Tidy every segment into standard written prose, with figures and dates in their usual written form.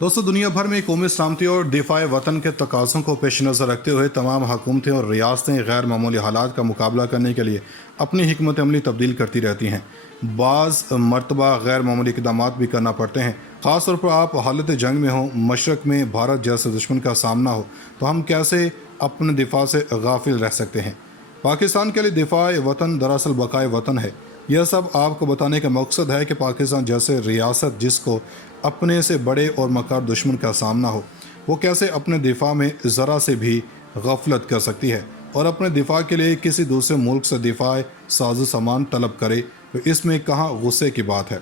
दोस्तों, दुनिया भर में कौमी सलामती और दिफाए वतन के तकाज़ों को पेश नज़र रखते हुए तमाम हुकूमतें और रियासतें गैर मामूली हालात का मुकाबला करने के लिए अपनी हिकमत अमली तब्दील करती रहती हैं। बाज़ मरतबा गैर मामूली इक़दाम भी करना पड़ते हैं। ख़ास तौर पर आप हालत जंग में हो, मशरक़ में भारत जैसे दुश्मन का सामना हो, तो हम कैसे अपने दिफा से गाफिल रह सकते हैं। पाकिस्तान के लिए दिफाए वतन दरअसल बकाए वतन है। यह सब आपको बताने का मकसद है कि पाकिस्तान जैसे रियासत जिसको अपने से बड़े और मकार दुश्मन का सामना हो, वो कैसे अपने दिफा में ज़रा से भी गफलत कर सकती है और अपने दिफा के लिए किसी दूसरे मुल्क से दिफाए साजो सामान तलब करे, तो इसमें कहाँ गुस्से की बात है।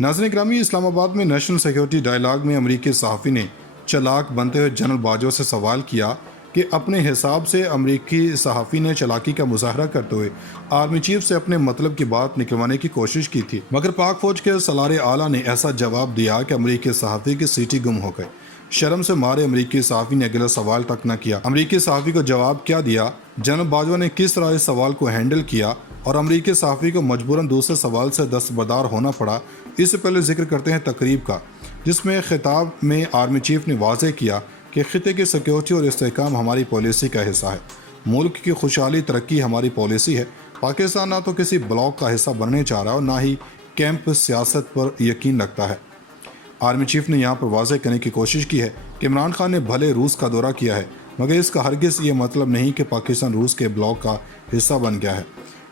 नाज़रीन ग्रामी, इस्लामाबाद में नेशनल सिक्योरिटी डायलॉग में अमरीकी सहाफ़ी ने चालाक बनते हुए जनरल बाजवा से सवाल किया कि अपने हिसाब से अमरीकी सहाफ़ी ने चालाकी का मुजाहरा करते हुए आर्मी चीफ से अपने मतलब की बात निकलवाने की कोशिश की थी, मगर पाक फौज के सलारे आला ने ऐसा जवाब दिया कि अमरीकी सहाफ़ी की सीटी गुम हो गई। शर्म से मारे अमरीकी सहाफ़ी ने अगला सवाल तक न किया। अमरीकी सहाफ़ी को जवाब क्या दिया, जनरल बाजवा ने किस तरह इस सवाल को हैंडल किया और अमरीकी सहाफ़ी को मजबूरन दूसरे सवाल से दस्तबरदार होना पड़ा, इससे पहले जिक्र करते हैं तकरीब का, जिसमें खिताब में आर्मी चीफ ने वाज़ेह किया कि खिते की सिक्योरिटी और इस्तेहकाम हमारी पॉलिसी का हिस्सा है। मुल्क की खुशहाली तरक्की हमारी पॉलिसी है। पाकिस्तान ना तो किसी ब्लॉक का हिस्सा बनने चाह रहा और ना ही कैंप सियासत पर यकीन रखता है। आर्मी चीफ ने यहाँ पर वाज़ेह करने की कोशिश की है कि इमरान खान ने भले रूस का दौरा किया है, मगर इसका हरगिज़ ये मतलब नहीं कि पाकिस्तान रूस के ब्लॉक का हिस्सा बन गया है।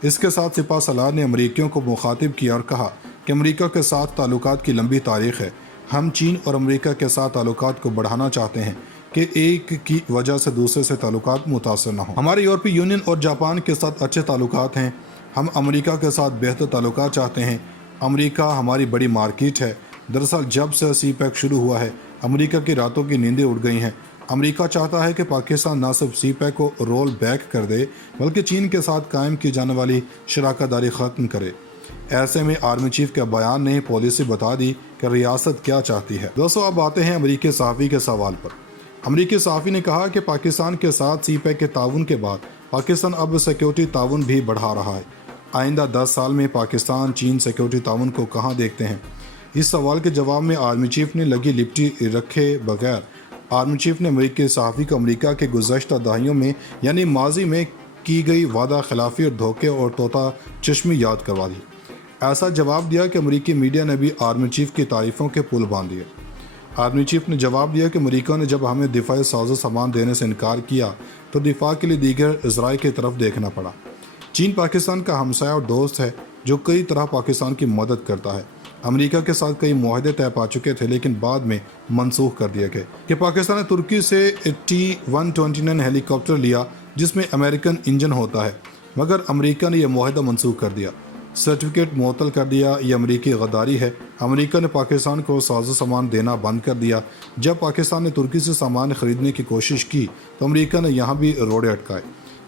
इसके साथ सिपा सलार ने अमरीकियों को मुखातिब किया और कहा कि अमरीका के साथ ताल्लुकात की लंबी तारीख है। हम चीन और अमरीका के साथ ताल्लुकात को बढ़ाना चाहते हैं कि एक की वजह से दूसरे से ताल्लुकात मुतासर न हो। हमारे यूरोपीय यूनियन और जापान के साथ अच्छे ताल्लुकात हैं। हम अमरीका के साथ बेहतर ताल्लुकात चाहते हैं। अमरीका हमारी बड़ी मार्केट है। दरअसल जब से सी पैक शुरू हुआ है, अमरीका की रातों की नींदें उड़ गई हैं। अमरीका चाहता है कि पाकिस्तान न सिर्फ सी पैक को रोल बैक कर दे, बल्कि चीन के साथ कायम की जाने वाली शराकतदारी ख़त्म करे। ऐसे में आर्मी चीफ के बयान ने पॉलिसी बता दी कि रियासत क्या चाहती है। दोस्तों, अब आते हैं अमरीकी सहाफ़ी के सवाल पर। अमरीकी सहाफ़ी ने कहा कि पाकिस्तान के साथ सी पैक के ताउन के बाद पाकिस्तान अब सिक्योरिटी ताउन भी बढ़ा रहा है। आइंदा 10 साल में पाकिस्तान चीन सिक्योरिटी ताउन को कहाँ देखते हैं। इस सवाल के जवाब में आर्मी चीफ ने लगी लिपटी रखे बगैर आर्मी चीफ ने अमरीकी सहाफ़ी को अमरीका के गुज़श्ता दहाइयों में यानी माजी में की गई वादा खिलाफ़ी और धोखे और तोता चश्मी याद करवा दी। ऐसा जवाब दिया कि अमरीकी मीडिया ने भी आर्मी चीफ की तारीफ़ों के पुल बांध दिए। आर्मी चीफ ने जवाब दिया कि अमरीका ने जब हमें दिफाई साजो सामान देने से इनकार किया तो दिफा के लिए दीगर ज़राए की तरफ देखना पड़ा। चीन पाकिस्तान का हमसाया और दोस्त है जो कई तरह पाकिस्तान की मदद करता है। अमरीका के साथ कई मुआहदे तय पा चुके थे, लेकिन बाद में मनसूख कर दिए गए कि पाकिस्तान ने तुर्की से T-129 हेलीकॉप्टर लिया जिसमें अमेरिकन इंजन होता है, मगर अमरीका ने यह मुआहदा मनसूख कर दिया, सर्टिफिकेट मुअत्तल कर दिया। ये अमरीकी गद्दारी है। अमरीका ने पाकिस्तान को साजो सामान देना बंद कर दिया। जब पाकिस्तान ने तुर्की से सामान खरीदने की कोशिश की तो अमरीका ने यहाँ भी रोड़े अटकाए।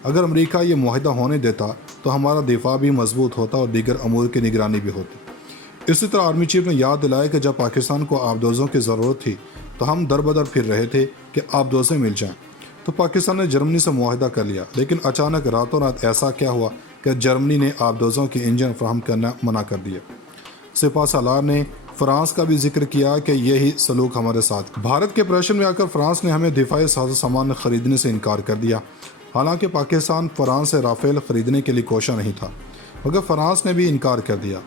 अगर अमरीका ये मुआहदा होने देता तो हमारा दिफा भी मजबूत होता और दीगर अमूर की निगरानी भी होती। इसी तरह आर्मी चीफ ने याद दिलाया कि जब पाकिस्तान को आबदोज़ों की ज़रूरत थी तो हम दर बदर फिर रहे थे कि आबदोज़ें मिल जाएँ, तो पाकिस्तान ने जर्मनी से मुआहदा कर लिया। लेकिन अचानक रातों रात ऐसा क्या हुआ कि जर्मनी ने आबदोज़ों के इंजन फराहम करना मना कर दिया। सिपा सलार ने फ्रांस का भी जिक्र किया कि यही सलूक हमारे साथ। भारत के प्रेशर में आकर फ्रांस ने हमें दिफाई साजो सामान खरीदने से इनकार कर दिया। हालांकि पाकिस्तान फ्रांस से राफेल खरीदने के लिए कोशा नहीं था, मगर फ्रांस ने भी इनकार कर दिया।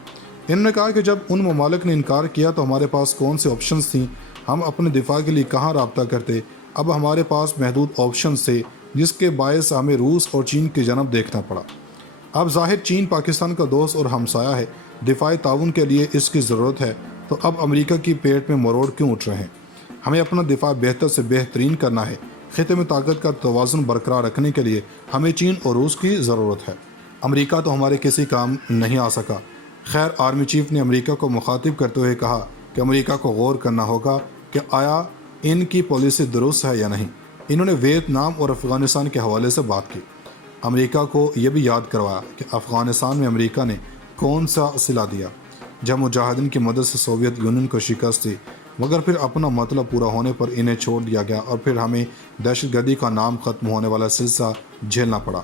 इन्होंने कहा कि जब उन ममालिक ने इनकार किया तो हमारे पास कौन सी ऑप्शंस थी, हम अपने दिफा के लिए कहाँ रब्ता करते। अब हमारे पास महदूद ऑप्शंस थे, जिसके बायस हमें रूस और चीन की जनब देखना पड़ा। अब जाहिर चीन पाकिस्तान का दोस्त और हमसाया है, दिफाई ताउन के लिए इसकी ज़रूरत है, तो अब अमेरिका की पेट में मरोड़ क्यों उठ रहे हैं। हमें अपना दिफा बेहतर से बेहतरीन करना है। खिते में ताकत का तवाज़ुन बरकरार रखने के लिए हमें चीन और रूस की ज़रूरत है। अमेरिका तो हमारे किसी काम नहीं आ सका। खैर, आर्मी चीफ ने अमेरिका को मुखातिब करते हुए कहा कि अमेरिका को गौर करना होगा कि आया इनकी पॉलिसी दुरुस्त है या नहीं। इन्होंने वियतनाम और अफ़गानिस्तान के हवाले से बात की। अमेरिका को यह भी याद करवाया कि अफ़गानिस्तान में अमेरिका ने कौन सा सिला दिया जब मुजाहिदीन की मदद से सोवियत यूनियन को शिकस्त दी, मगर फिर अपना मतलब पूरा होने पर इन्हें छोड़ दिया गया और फिर हमें दहशतगर्दी का नाम ख़त्म होने वाला सिलसिला झेलना पड़ा।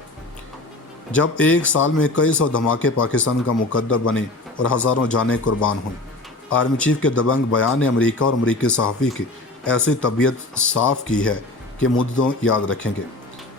जब एक साल में कई सौ धमाके पाकिस्तान का मुकद्दर बने और हज़ारों जानें कुर्बान हुई। आर्मी चीफ के दबंग बयान ने अमेरिका और अमेरिकी सहाफ़ी की ایسی طبیعت صاف کی ہے کہ مدتوں یاد رکھیں گے۔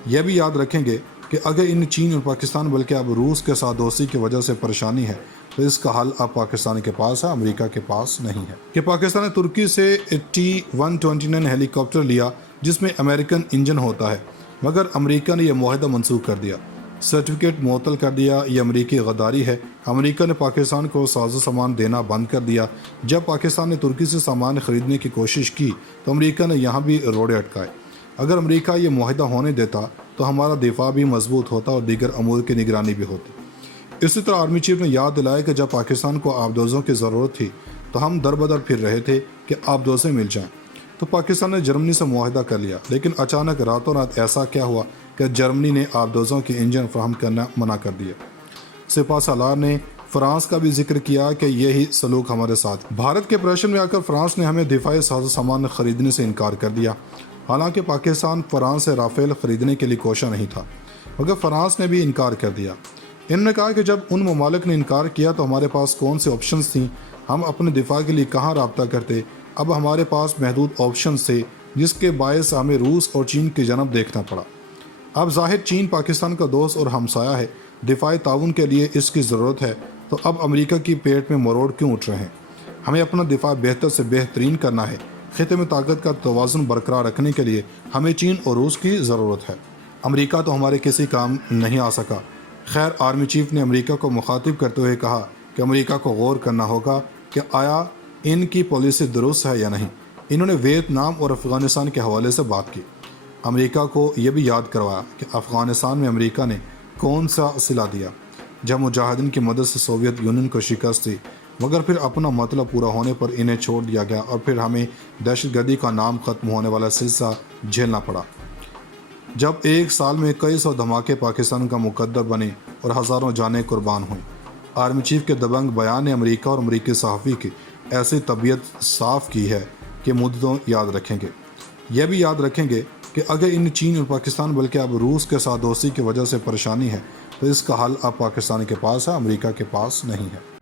یہ بھی یاد رکھیں گے کہ اگر ان چین اور پاکستان بلکہ اب روس کے ساتھ دوستی کی وجہ سے پریشانی ہے تو اس کا حل اب پاکستان کے پاس ہے، امریکہ کے پاس نہیں ہے۔ کہ پاکستان نے ترکی سے T-129 ہیلی کاپٹر لیا جس میں امریکن انجن ہوتا ہے، مگر امریکہ نے یہ معاہدہ منسوخ کر دیا، سرٹیفکیٹ معطل کر دیا۔ یہ امریکی غداری ہے۔ امریکہ نے پاکستان کو ساز و سامان دینا بند کر دیا۔ جب پاکستان نے ترکی سے سامان خریدنے کی کوشش کی تو امریکہ نے یہاں بھی روڑے اٹکائے۔ اگر امریکہ یہ معاہدہ ہونے دیتا تو ہمارا دفاع بھی مضبوط ہوتا اور دیگر امور کی نگرانی بھی ہوتی۔ اسی طرح آرمی چیف نے یاد دلایا کہ جب پاکستان کو آبدوزوں کی ضرورت تھی تو ہم در بدر پھر رہے تھے کہ آبدوزیں مل جائیں، تو پاکستان نے جرمنی سے معاہدہ کر لیا، لیکن اچانک راتوں رات ایسا کیا ہوا کہ جرمنی نے آبدوزوں کے انجن فراہم کرنا منع کر دیا۔ سپہ سالار نے فرانس کا بھی ذکر کیا کہ یہی سلوک ہمارے ساتھ۔ بھارت کے پریشر میں آ کر فرانس نے ہمیں دفاعی ساز و سامان خریدنے سے انکار کر دیا، حالانکہ پاکستان فرانس سے رافیل خریدنے کے لیے کوشاں نہیں تھا، مگر فرانس نے بھی انکار کر دیا۔ انہوں نے کہا کہ جب ان ممالک نے انکار کیا تو ہمارے پاس کون سے آپشنز تھیں، ہم اپنے دفاع کے لیے کہاں رابطہ کرتے۔ اب ہمارے پاس محدود آپشنز تھے جس کے باعث ہمیں روس اور چین کی جانب دیکھنا پڑا۔ اب ظاہر چین پاکستان کا دوست اور ہمسایہ ہے، دفاعی تعاون کے لیے اس کی ضرورت ہے، تو اب امریکہ کی پیٹ میں مروڑ کیوں اٹھ رہے ہیں؟ ہمیں اپنا دفاع بہتر سے بہترین کرنا ہے۔ خطے میں طاقت کا توازن برقرار رکھنے کے لیے ہمیں چین اور روس کی ضرورت ہے۔ امریکہ تو ہمارے کسی کام نہیں آ سکا۔ خیر، آرمی چیف نے امریکہ کو مخاطب کرتے ہوئے کہا کہ امریکہ کو غور کرنا ہوگا کہ آیا ان کی پالیسی درست ہے یا نہیں۔ انہوں نے ویتنام اور افغانستان کے حوالے سے بات کی۔ امریکہ کو یہ بھی یاد کروایا کہ افغانستان میں امریکہ نے کون سا صلہ دیا جب مجاہدین کی مدد سے سوویت یونین کو شکست دی، مگر پھر اپنا مطلب پورا ہونے پر انہیں چھوڑ دیا گیا اور پھر ہمیں دہشت گردی کا نام ختم ہونے والا سلسلہ جھیلنا پڑا، جب ایک سال میں کئی سو دھماکے پاکستان کا مقدر بنے اور ہزاروں جانیں قربان ہوئیں۔ آرمی چیف کے دبنگ بیان نے امریکہ اور امریکی صحافی کی ایسی طبیعت صاف کی ہے کہ مدتوں یاد رکھیں گے۔ یہ بھی یاد رکھیں گے کہ اگر ان چین اور پاکستان بلکہ اب روس کے ساتھ دوستی کی وجہ سے پریشانی ہے تو اس کا حل اب پاکستان کے پاس ہے، امریکہ کے پاس نہیں ہے۔